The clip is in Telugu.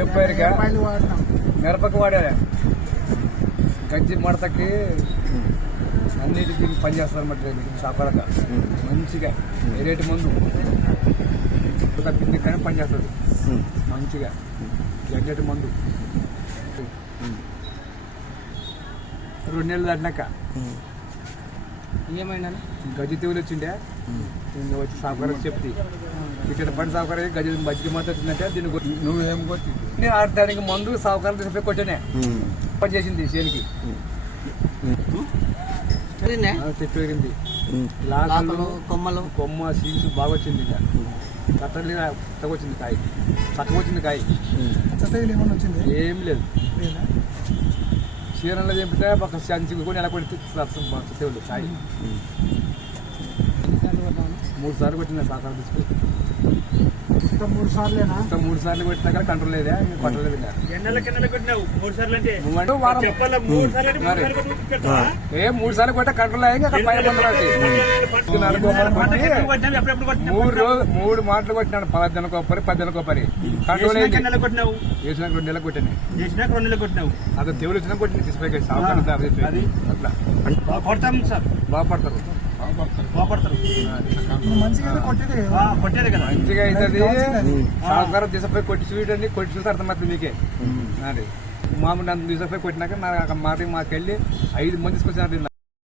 ఏం పైరుగా మిరపకు వాడా గజ్జి మడతకి అన్నిటికీ పని చేస్తారన్నమాట సాపరగా మంచిగా ఏరేటి మందు? తప్పింది కానీ పని చేస్తుంది. మంచిగా గడ్డటి మందు? రెండు నెలలు దాటినాక. ఏమైనా గజ్జి తెగులు వచ్చిండే వచ్చి సాఫ్ట్వేర్ చెప్తే. ఇక్కడ పని సాఫ్ట్వేర్ గజ్జి మజ్జిగ మాత్రం వచ్చిందంటే దీన్ని నువ్వేం కొట్టి నేను ఆడటానికి మందు సాఫ్ట్వేర్ తీసుకుపోయి కొట్టానే. పని చేసింది చేనికి. పెరిగింది లాకలు కొమ్మలు. కొమ్మ సీన్స్ బాగా వచ్చింది ఇంకా. కట్టలు చక్కగా వచ్చింది కాయ. చక్కగా వచ్చింది కాయ. వచ్చింది? ఏం లేదు. చీరలో చెప్తే ఒక సంచి కూడా ఎలా కొడితే కాయ. మూడు సార్లు కొట్టింది సాకారం తీసుకుని. ఇంకా మూడు సార్లేనా? ఇంకా మూడు సార్లు కొట్టినా కానీ కంట్రోల్ లేదా కొట్టలేదు? ఏ మూడు సార్లు కొట్టే కంట్రోల్ అయ్యి పైన కొట్టినావు? మూడు రోజు మూడు మాటలు కొట్టినాడు పదిహేను కొప్పరి పద్దెనిమిది కొప్పరి కంట్రోల్ చేసినాక అయింది ఎన్నెల కొట్టినావు? చేసిన రెండు నెలలు కొట్టాను చేసినాక రెండు నెలలు కొట్టినావు? అతను దేవుడు వచ్చినా కొట్టిన తీసుకుపోయి అది. అట్లా. బాగా కొడతాం సార్. బాగుపడతారు కొట్టేది ఆ, కొట్టేది కదా. మంచిగా అవుతుంది సావకారం తీసుకుపోయి కొట్టి చూడండి కొట్టి చూస్తే అర్థమవుతుంది మీకే. అది. మామూలు నన్ను తీసుకుపోయి కొట్టినాక నాకు మాట మాకెళ్ళి ఐదు మంది తీసుకొచ్చినారు